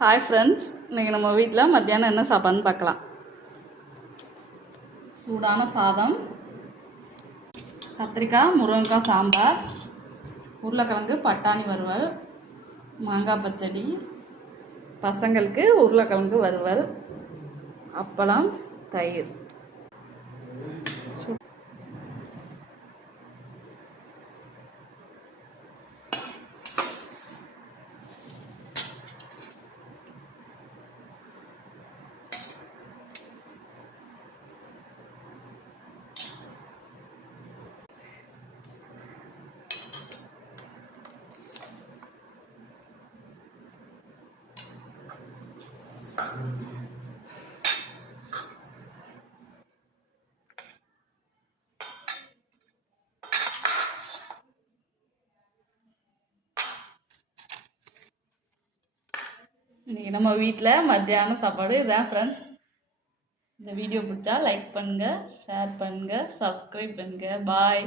Hi friends, இன்றைக்கி நம்ம வீட்டில் மத்தியானம் என்ன சாப்பாடுன்னு பார்க்கலாம். சூடான சாதம், கத்திரிக்காய் முருங்கைக்காய் சாம்பார், உருளைக்கிழங்கு பட்டாணி வறுவல், மாங்காய் பச்சடி, பசங்களுக்கு உருளைக்கிழங்கு வறுவல், அப்பளம், தயிர். இன்றைக்கி நம்ம வீட்டில் மத்தியானம் சாப்பாடு இதான் ஃப்ரெண்ட்ஸ். இந்த வீடியோ பிடிச்சா லைக் பண்ணுங்கள், ஷேர் பண்ணுங்கள், சப்ஸ்கிரைப் பண்ணுங்கள். பாய்.